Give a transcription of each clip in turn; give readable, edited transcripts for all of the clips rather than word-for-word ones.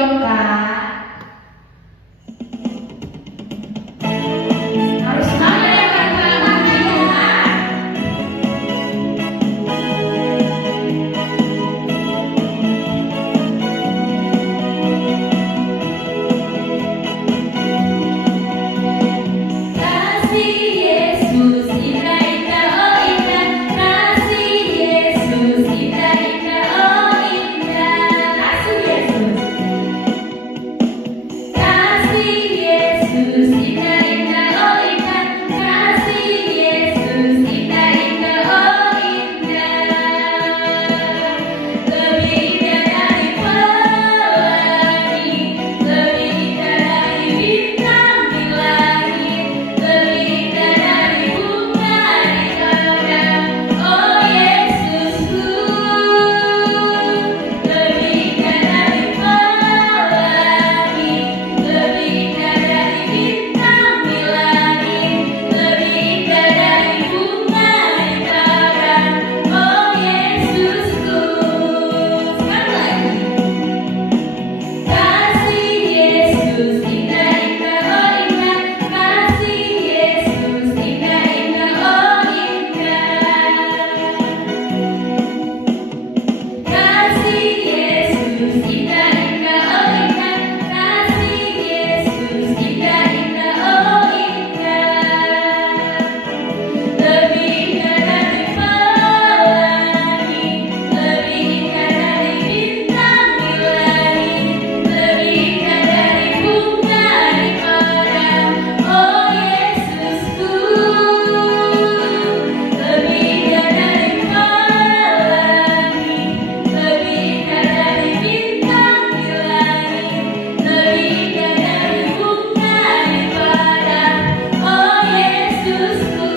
dong, Kak. Harus semangat ya, Kak. Kasih Yesus indah indah oh indah, kasih Yesus indah indah oh indah, kasih Yesus, kasih Yesus indah indah oh indah, kasih Yesus indah indah oh indah, lebih indah dari pelangi, lebih indah dari bintang di langit, lebih indah dari bunga di taman. Oh Yesusku, lebih indah dari pelangi, lebih indah dari bintang di langit, lebih indah dari bunga di taman. Oh Yesusku, sekali lagi. Kasih Yesus indah indah oh indah, kasih Yesus indah indah oh indah, kasih Yesus indah indah oh indah, kasih Yesus indah indah oh indah, lebih indah dari pelangi, lebih indah dari bintang di langit, lebih indah dari bunga di padang. Oh Yesusku, lebih indah dari pelangi, lebih indah dari bintang di langit, lebih indah dari bunga di padang. Oh Yesusku.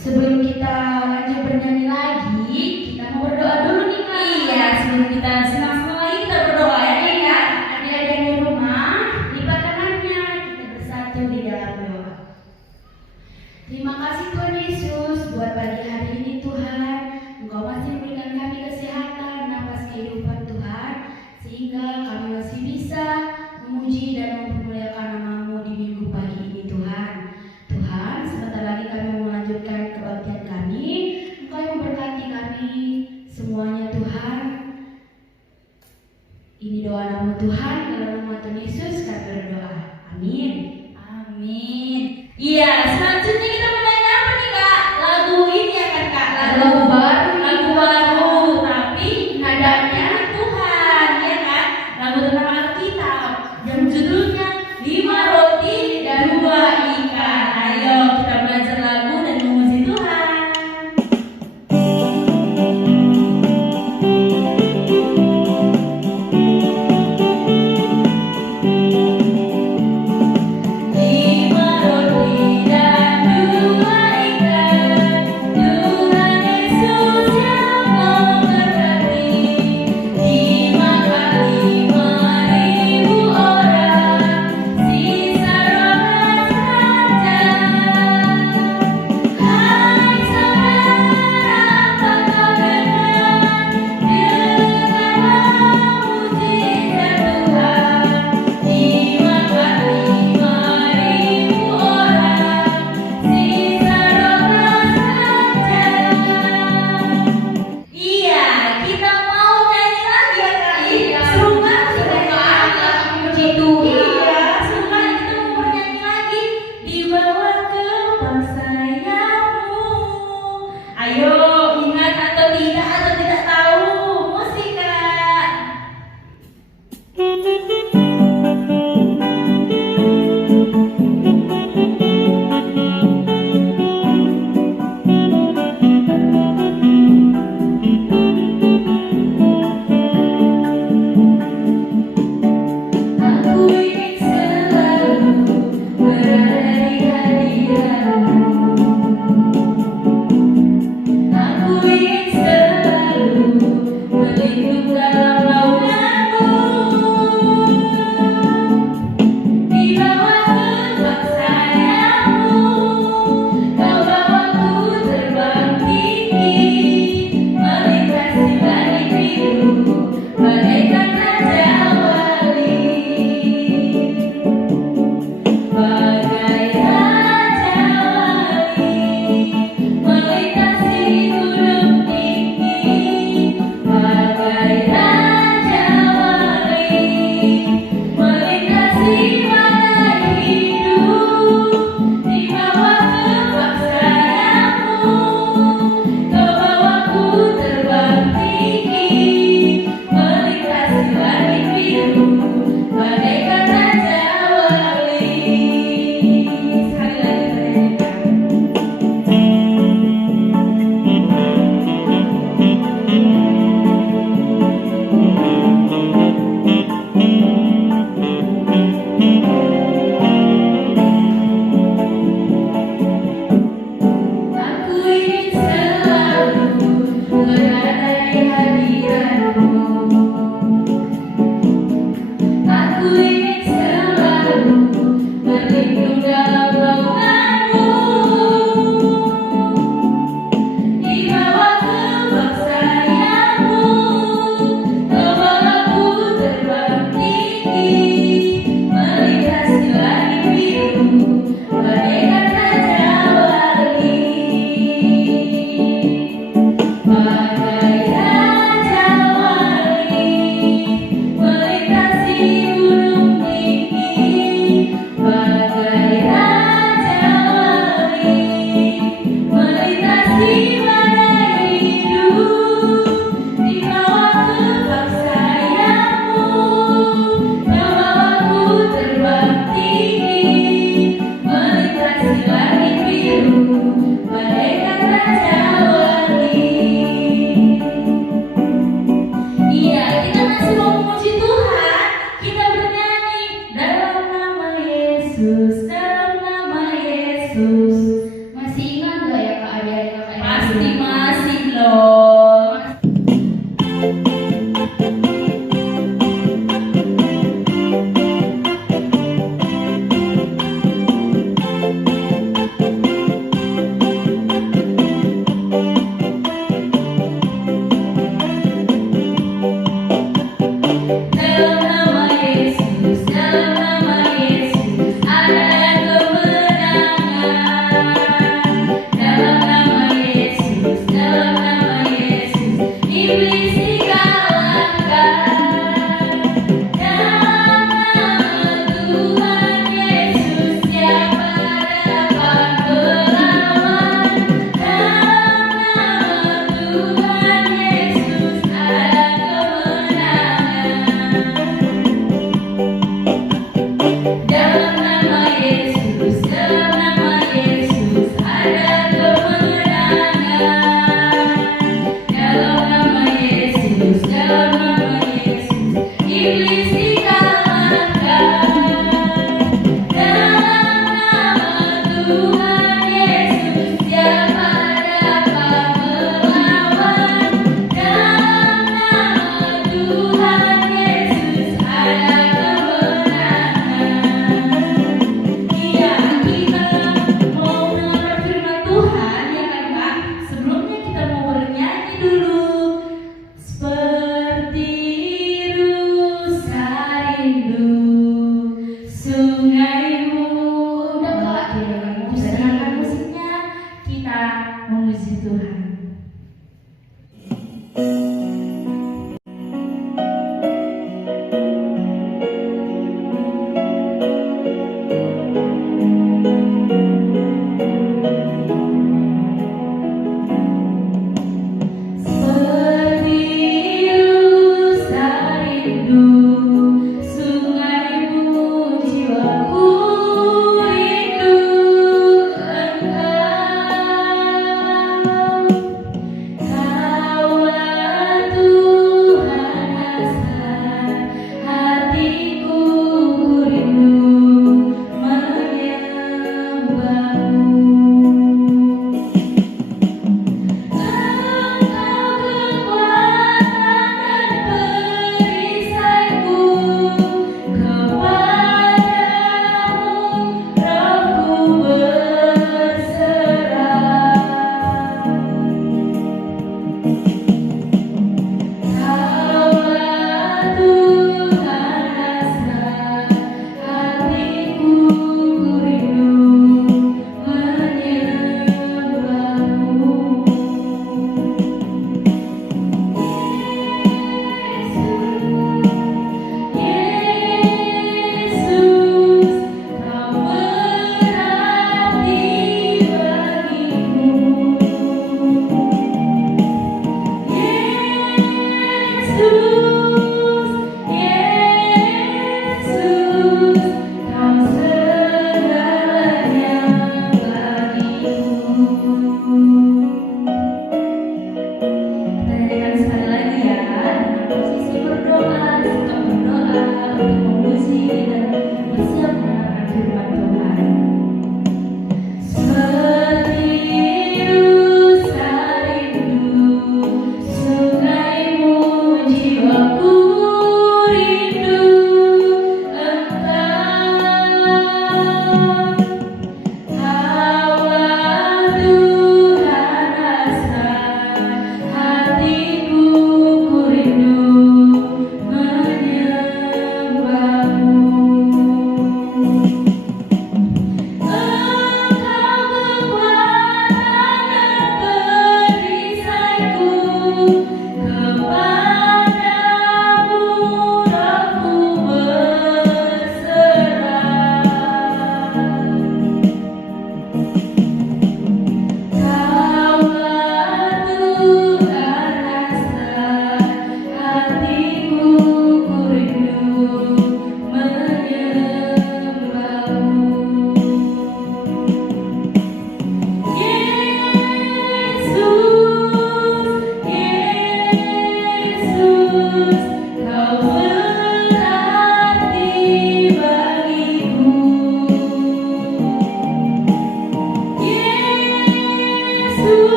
Sebelum kita lanjut bernyanyi lagi, kita mau berdoa dulu nih, Kak. Iya, sebelum kita senang-senang lagi, kita berdoa ya, Kak. Adik-adik yang di rumah, lipat tangannya, kita bersatu di dalam doa. Terima kasih Tuhan Yesus buat pagi hari ini Tuhan. Engkau masih memberikan kami kesehatan, nafas kehidupan Tuhan, sehingga kami masih bisa memuji dan mempermuliakan nama-Mu di minggu pagi ini Tuhan. Tuhan, sebentar lagi kami mau melanjutkan kebaktian kami. Engkau yang memberkati kami semuanya Tuhan. Ini doa nama Tuhan, dalam nama Tuhan Yesus kami berdoa. Amin. Amin. Iya, selanjutnya kita menyanyi apa nih, Kak? Lagu ini ya kan, Kak? Lagu baru, tapi nadanya Tuhan, ya kan? Lagu tentang Alkitab yang judulnya 5 roti dan 2 ikan. Ayo kita belajar lagu dan memuji Tuhan. Lima roti dan 2 ikan, Tuhan Yesus yang memberkati. 5 kali 5.000 orang, sisa 12 saja. Hai saudara, apa kabarnya? Dengarlah mujizat Tuhan. 5 kali 5.000 orang, sisa 12 saja. Iya, kita mau nyanyi lagi ya, Kak. Iya, seru banget ya, Kak. Puji Tuhan. Iya, seru banget kita mau bernyanyi lagi. Dibawa ke sayapmu. Ayo, ingat atau tidak tahu musik, Kak. Aku ingin selalu berada di hadiratmu. Aku ingin selalu berlindung dalam naunganmu. Di bawah kepak sayapmu, Kau bawaku terbang tinggi, melintasi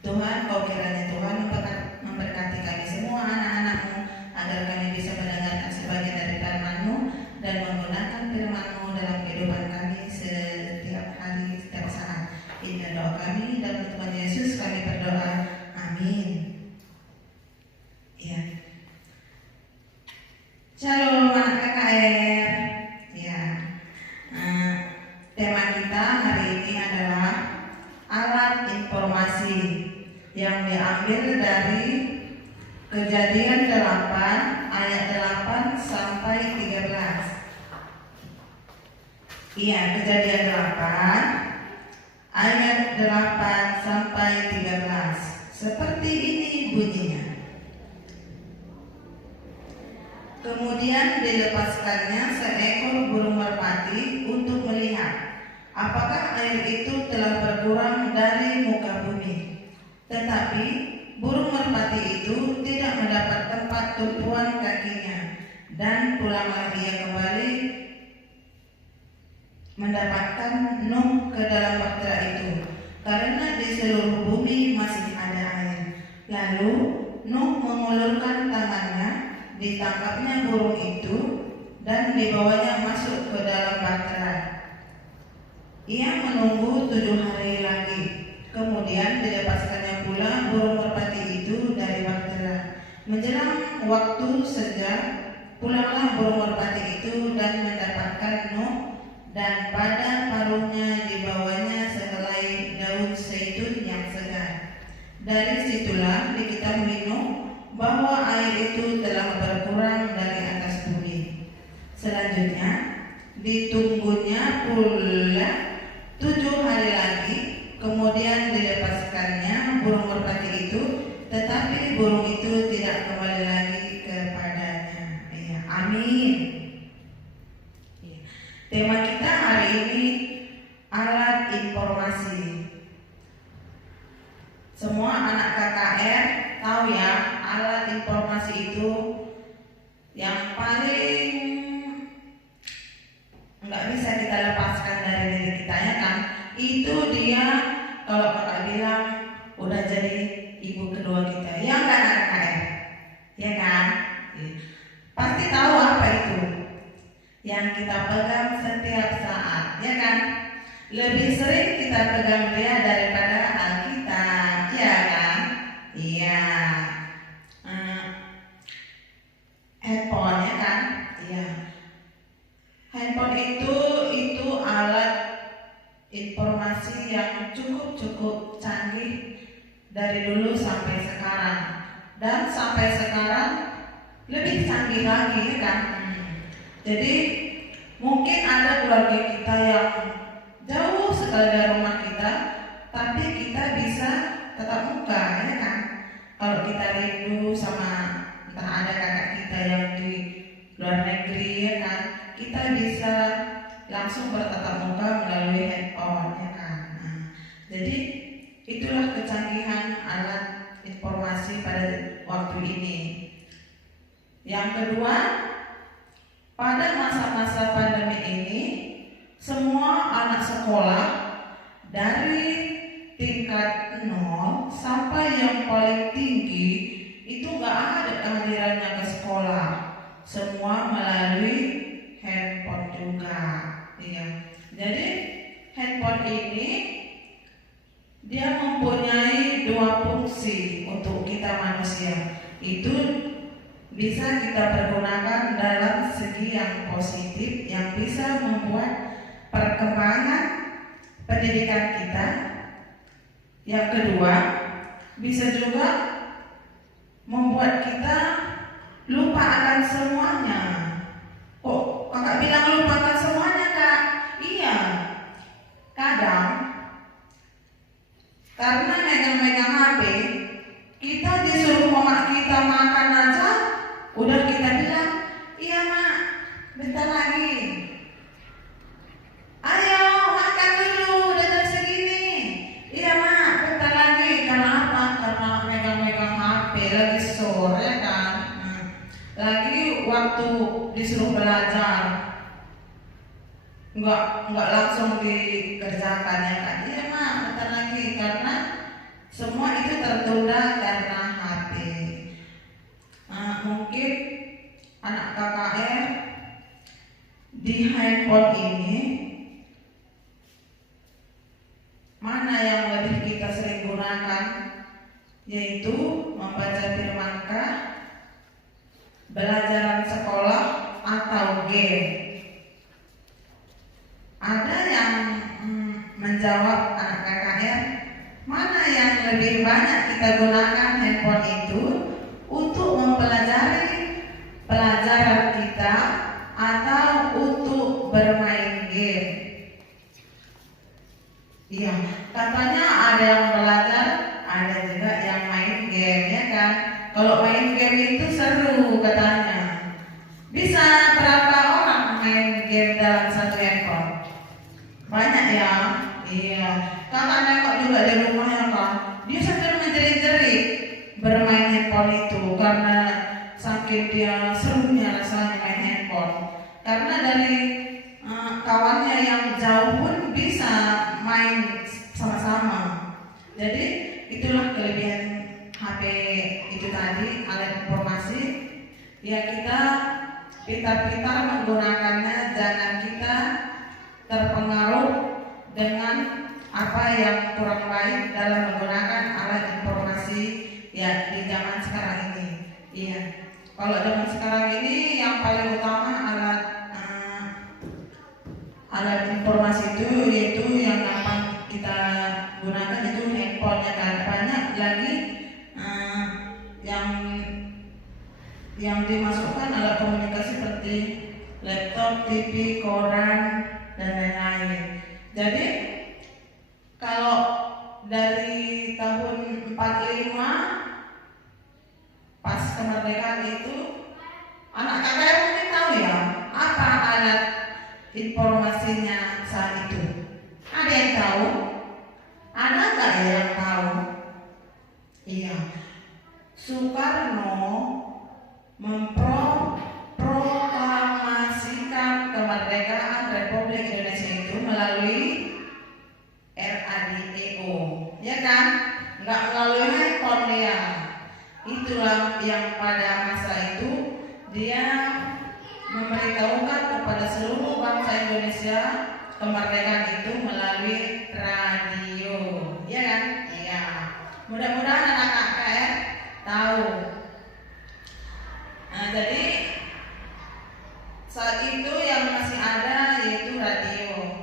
Tuhan, kau kiranya Tuhan Kejadian 8 ayat 8 sampai 13. Iya, Kejadian 8 ayat 8 sampai 13. Seperti ini bunyinya. Kemudian dilepaskannya seekor burung merpati untuk melihat apakah air itu telah berkurang dari muka bumi. Tetapi burung merpati itu tidak mendapat tempat tumpuan kakinya, dan pulanglah ia kembali mendapatkan Nuh ke dalam bahtera itu, karena di seluruh bumi masih ada air. Lalu Nuh mengulurkan tangannya, ditangkapnya burung itu dan dibawanya masuk ke dalam bahtera. Ia menunggu 7 hari lagi. Kemudian dilepaskannya pula burung merpati itu dari bahtera. Menjelang waktu senja, pulanglah burung merpati itu dan mendapatkan Nuh, dan pada paruhnya dibawanya sehelai daun zaitun yang segar. Dari situlah diketahui Nuh bahwa air itu telah berkurang dari atas bumi. Selanjutnya ditunggunya pula 7 hari lagi. Kemudian dilepaskannya burung merpati itu, tetapi burung itu tidak kembali lagi kepadanya. Ya, amin. Ya. Tema kita hari ini alat informasi. Semua anak KKR tahu ya, alat informasi itu yang paling nggak bisa kita lepaskan dari diri kita, ya kan? Itu dia, kalau kakak bilang, udah jadi ibu kedua kita, ya kan anak KKR, ya kan? Pasti tahu apa itu yang kita pegang setiap saat, ya kan? Lebih sering kita pegang dia daripada Alkitab, ya kan? Iya. Handphone, ya kan? Iya. Handphone itu alat informasi yang cukup canggih dari dulu sampai sekarang, dan sampai sekarang lebih canggih lagi, ya kan? Jadi mungkin ada keluarga kita yang jauh sekali dari rumah kita, tapi kita bisa tetap muka, ya kan? Kalau kita rindu sama entah ada kakak kita yang di luar negeri, ya kan? Kita bisa langsung bertatap muka melalui handphone, ya kan? Jadi itulah kecanggihan alat informasi pada waktu ini. Yang kedua, pada masa-masa pandemi ini, semua anak sekolah dari tingkat 0 sampai yang paling tinggi itu nggak ada kehadirannya ke sekolah, semua melalui handphone juga, ya. Jadi handphone ini dia mempunyai 2 fungsi untuk kita manusia. Itu bisa kita pergunakan dalam segi yang positif, yang bisa membuat perkembangan pendidikan kita. Yang kedua, bisa juga membuat kita lupa akan semuanya. Kok kakak bilang lupa akan semuanya, Kak? Iya, kadang karena megang-megang HP, kita disuruh mama kita makan aja, udah kita bilang, iya mak, bentar lagi. Ayo makan dulu, udah jam segini. Iya mak, bentar lagi. Karena apa? Karena megang-megang HP, lagi sore kan, lagi waktu disuruh belajar, nggak langsung dikerjakan, ya kan? Iya mak, bentar lagi. Karena semua itu tertunda karena HP. Mungkin anak KKR di handphone ini, mana yang lebih kita sering gunakan, yaitu membaca firman-Kah, belajaran sekolah, atau game? Ada yang menjawab anak KKR, mana yang lebih banyak kita gunakan handphone itu untuk kalau main game itu seru katanya. Bisa berapa orang main game dalam satu handphone? Banyak ya? Iya. Kakak nengok juga di rumah ya kak. Dia sambil menjerit-jerit bermain handphone itu karena saking dia serunya rasanya main handphone. Karena dari kawannya yang jauh pun bisa main sama-sama. Jadi itulah kelebihan HP itu tadi, alat informasi. Ya kita pintar-pintar menggunakannya, jangan kita terpengaruh dengan apa yang kurang baik dalam menggunakan alat informasi ya di zaman sekarang ini. Iya. Kalau zaman sekarang ini yang paling utama alat informasi itu yaitu yang dapat kita gunakan itu handphonenya kan. Banyak lagi yang dimasukkan alat komunikasi seperti laptop, TV, koran dan lain-lain. Jadi kalau dari tahun 45 pas kemerdekaan itu anak kakak mungkin tahu ya apa alat informasinya saat itu. Ada yang tahu? Ada nggak yang tahu? Iya, Soekarno memproklamasikan kemerdekaan Republik Indonesia itu melalui radio, ya kan? Nggak melalui handphone ya. Itulah yang pada masa itu dia memberitahukan kepada seluruh bangsa Indonesia kemerdekaan itu melalui radio, ya kan? Iya. Mudah-mudahan anak-anak KKR tahu. Nah, jadi saat itu yang masih ada yaitu radio.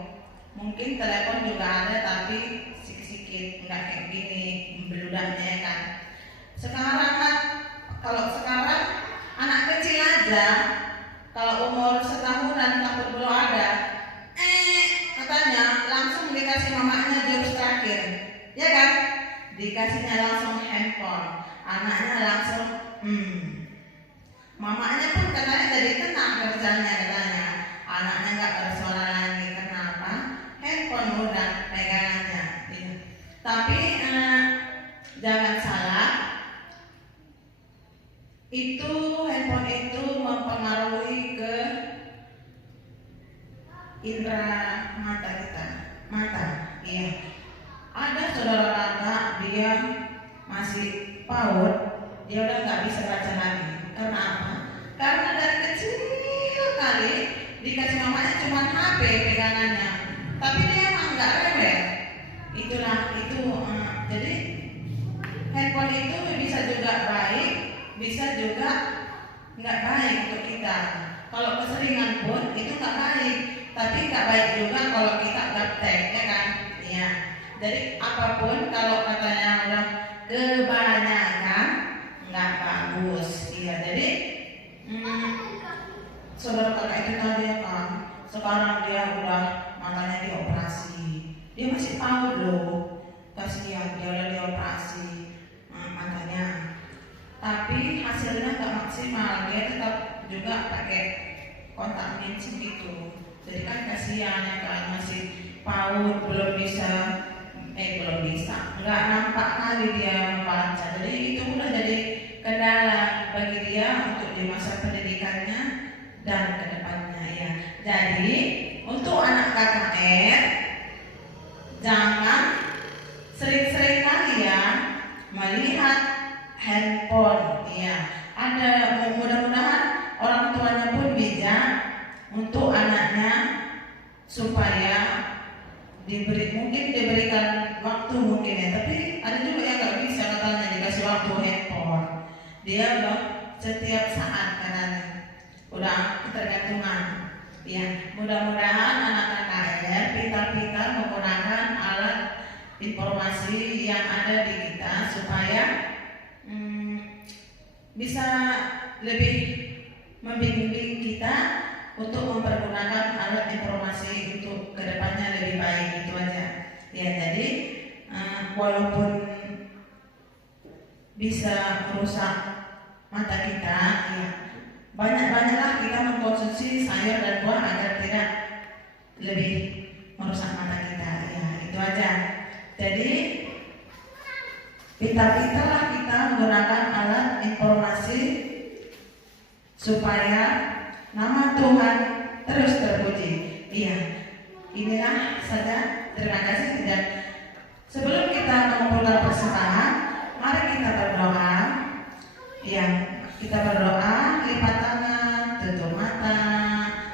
Mungkin telepon juga ada tapi sedikit-sedikit, nggak kayak gini beludaknya kan. Kalau sekarang anak kecil aja kalau umur setahunan takut belum ada, katanya langsung dikasih mamanya jurus terakhir, ya kan? Dikasihnya langsung handphone, anaknya langsung mamanya pun katanya jadi tenang kerjanya katanya, anaknya nggak bersuara lagi. Kenapa? Handphone udah pegangannya. Tapi jangan salah, itu handphone itu mempengaruhi ke indera mata kita, mata. Iya. Ada saudara kakak dia masih PAUD, dia udah nggak bisa baca lagi. Karena apa? Karena dari kecil kali dikasih mamanya cuma HP pegangannya, tapi dia emang nggak rewel. Itulah itu. Jadi handphone itu bisa juga baik, bisa juga nggak baik untuk kita. Kalau keseringan pun itu nggak baik, tapi nggak baik juga kalau kita gaptek, ya kan? Iya. Jadi apapun kalau katanya udah kebanyakan nggak bagus. Iya. Jadi saudara kakak itu tadi ya kan, sekarang dia udah matanya dioperasi. Dia masih tahu loh, kasihan dia udah dioperasi matanya. Tapi hasilnya nggak maksimal, dia tetap juga pakai kontak lens gitu. Jadi kan kasihan ya kan, masih PAUD belum bisa, nggak nampak kali dia membaca. Jadi itu udah jadi kendala bagi dia untuk di masa pendidikannya dan kedepannya ya. Jadi untuk anak KKR jangan sering-sering kali ya melihat handphone ya. Ada mudah-mudahan orang tuanya pun bijak untuk anaknya supaya diberikan waktu mungkin ya, tapi ada juga yang nggak bisa katanya dikasih waktu handphone. Dia udah setiap saat katanya udah ketergantungan. Ya, mudah-mudahan anak KKR pintar-pintar menggunakan alat informasi yang ada di kita supaya bisa lebih membimbing kita untuk mempergunakan alat informasi untuk kedepannya lebih baik. Itu aja ya. Jadi walaupun bisa merusak mata kita, ya. Banyak-banyaklah kita mengkonsumsi sayur dan buah agar tidak lebih merusak mata kita. Ya, itu aja. Jadi pintar-pintarlah kita menggunakan alat informasi supaya nama Tuhan terus terpuji. Iya, inilah saja. Terima kasih. Dan sebelum kita mengumpulkan persembahan, mari kita berdoa. Ya, kita berdoa, lipat tangan, tutup mata,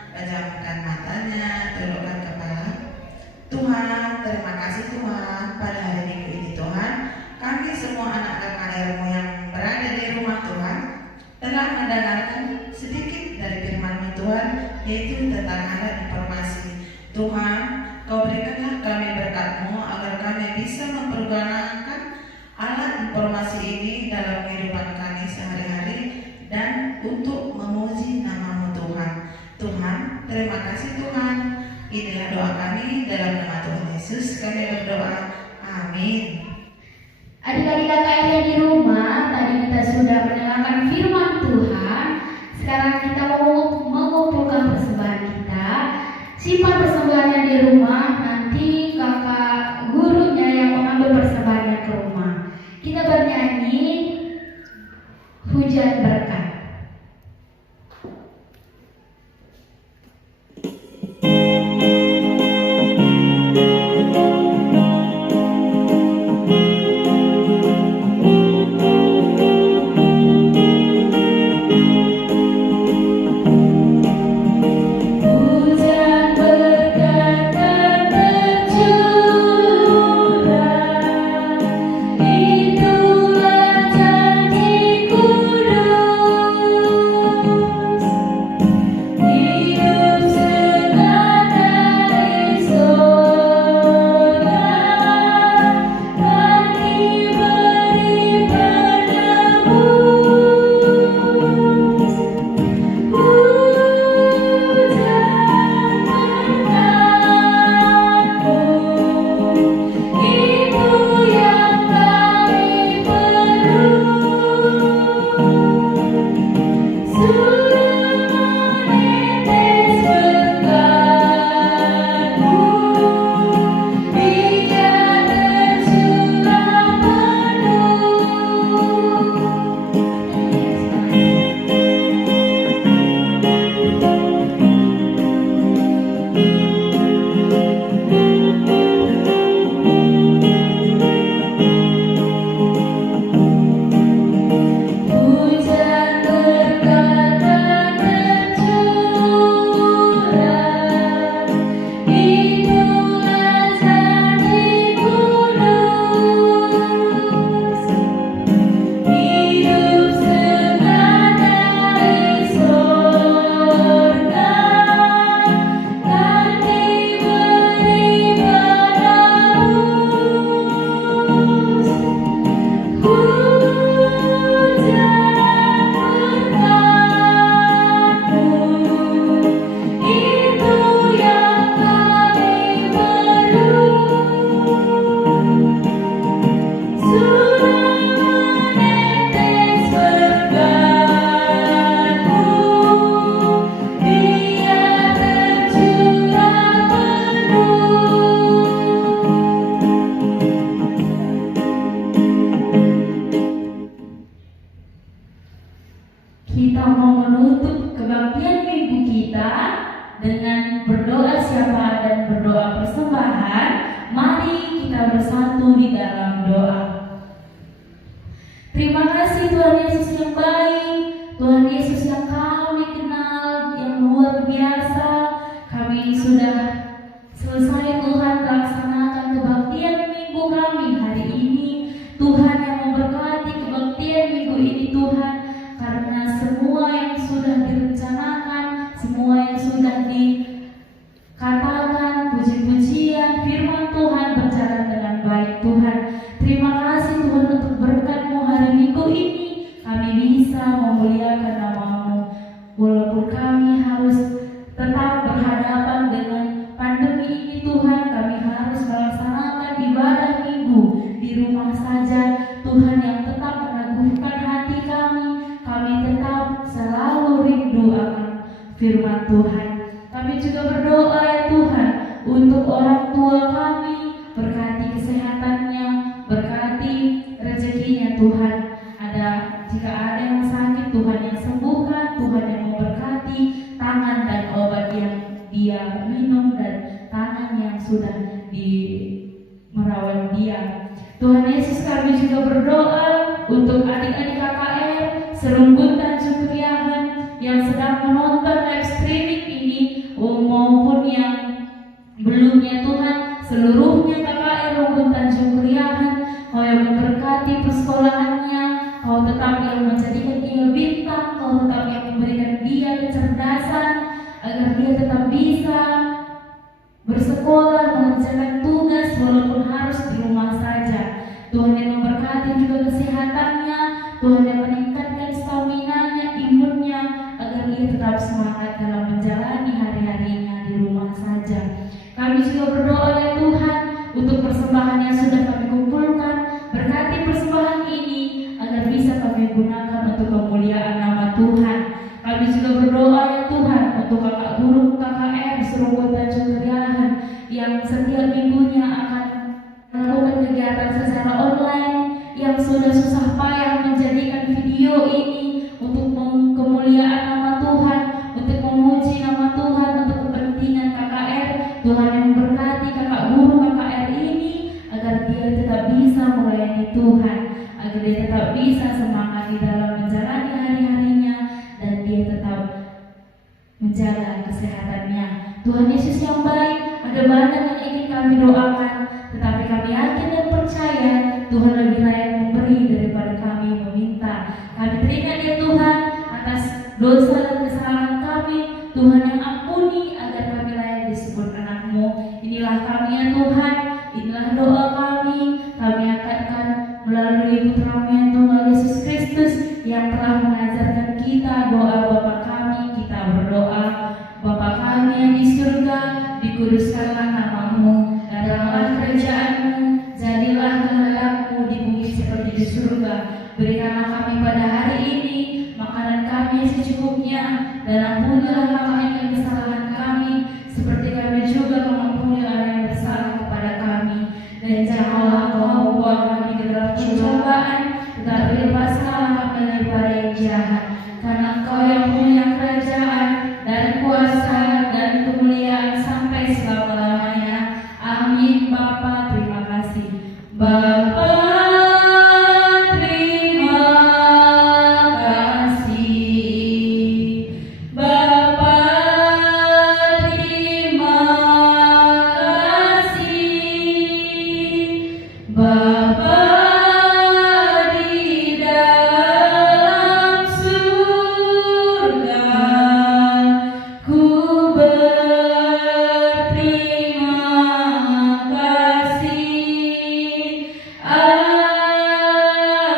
pejamkan matanya, tundukkan kepala. Tuhan, terima kasih Tuhan, pada hari Minggu ini Tuhan, kami semua anak KKR-Mu yang berada di rumah Tuhan telah mendengarkan sedikit dari firman-Mu Tuhan, yaitu tentang alat informasi. Tuhan, Kau berikanlah kami berkat-Mu agar kami bisa mempergunakan alat informasi ini dalam kehidupan kami sehari-hari dan untuk memuji nama-Mu Tuhan. Tuhan, terima kasih Tuhan. Inilah doa kami dalam nama Tuhan Yesus kami berdoa. Amin. Adik-adik KKR yang di rumah, tadi kita sudah mendengarkan firman Tuhan. Sekarang kita mau mengumpulkan persembahan kita. Simpan persembahannya di rumah, nanti kakak gurunya yang mengambil persembahannya ke rumah. Kita bernyanyi Hujan Berkat. Kita mau menutup kebaktian minggu kita dengan berdoa syafaat dan berdoa persembahan. Mari kita bersatu di dalam doa. Terima kasih Tuhan Yesus yang baik, Tuhan Yesus yang kami kenal, yang luar biasa. Kami sudah selesai Tuhan melaksanakan kebaktian minggu kami hari ini. Tuhan yang memberkati kebaktian minggu ini Tuhan, karena semua yang sudah direncanakan, semua yang sudah dikatakan, puji-pujian firman Tuhan berjalan dengan baik Tuhan. Terima kasih Tuhan untuk berkat-Mu hari minggu ini. Kami bisa memuliakan nama-Mu, walaupun kami harus tetap berhadapan dengan pandemi ini Tuhan. Kami harus melaksanakan ibadah minggu di rumah saja Tuhan, yang tetap meneguhkan hati kami. Kami firman Tuhan. Kami juga berdoa ya Tuhan untuk orang tua kami, berkati kesehatannya, berkati rezekinya Tuhan. Jika ada yang sakit, Tuhan yang sembuhkan, Tuhan yang memberkati tangan dan obat yang dia minum dan tangan yang sudah merawat dia. Tuhan Yesus, kami juga berdoa untuk adik-adik KKR Serunggun Tanjung Priahan yang sedang menonton live streaming ini maupun yang belumnya Tuhan, seluruhnya KKR Serunggun Tanjung Priahan, Kau yang memberkati persekolahannya, Kau tetap yang menjadikan dia bintang, Kau tetap yang memberikan dia kecerdasan agar dia tetap bisa bersekolah, mengerjakan tugas walaupun harus di rumah saja. Tuhan yang memberkati juga kesehatannya, Tuhan yang meningkatkan stamina-nya, imunnya, agar dia tetap semangat dalam menjalani hari-harinya di rumah saja. Kami juga berdoa ya Tuhan untuk persembahan yang sudah kami kumpulkan, berkati persembahan ini agar bisa kami gunakan untuk kemuliaan nama Tuhan. Kami juga berdoa ya Tuhan untuk kakak guru KKR Serunggun Tanjung Priahan yang setiap minggunya akan melakukan kegiatan secara online, yang sudah susah payah menjadikan video ini untuk kemuliaan nama Tuhan, untuk memuji nama Tuhan, untuk kepentingan KKR. Tuhan yang memberkati kakak guru KKR ini agar dia tetap bisa melayani Tuhan, agar dia tetap bisa semangat di dalam menjalani hari-harinya, dan dia tetap menjaga kesehatannya. Tuhan Yesus yang baik, ada banyak yang ingin kami doakan, tetapi kami yakin dan percaya Tuhan lebih layak memberi daripada kami meminta. Kami teringat ya Tuhan atas dosa dan kesalahan kami, Tuhan yang ampuni agar kami layak disebut anak-Mu. Inilah kami ya Tuhan, inilah doa kami angkatkan melalui putra-Mu yang tunggal Yesus Kristus yang telah mengajarkan kita doa Bapa kami. Kita berdoa, Bapa kami yang di surga, dikuduskanlah nama-Mu, datanglah kerajaan-Mu, jadilah kehendak-Mu di bumi seperti di surga. Berikanlah kami pada hari ini makanan kami secukupnya, dan ampunilah kami akan kesalahan kami, seperti kami juga mengampuni orang yang bersalah kepada kami. Dan janganlah Kau membawa kami ke dalam pencobaan, tetapi lepaskanlah kami daripada yang jahat. Karena Engkau yang punya kerajaan dan kuasa dan kemuliaan sampai selama-lamanya. Amin. Bapa, terima kasih. Bapa, terima kasih. Bapa, terima kasih. Bapa di dalam surga, ku berterima kasih.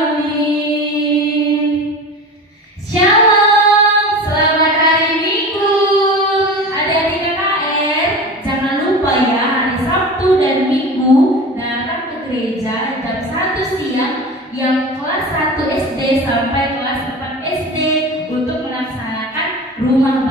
Amin. Shalom, selamat hari Minggu. Adik-adik KKR, jangan lupa ya, hari Sabtu dan Minggu datang ke gereja jam 1 siang yang kelas 1 SD sampai kelas 4 SD untuk melaksanakan rumah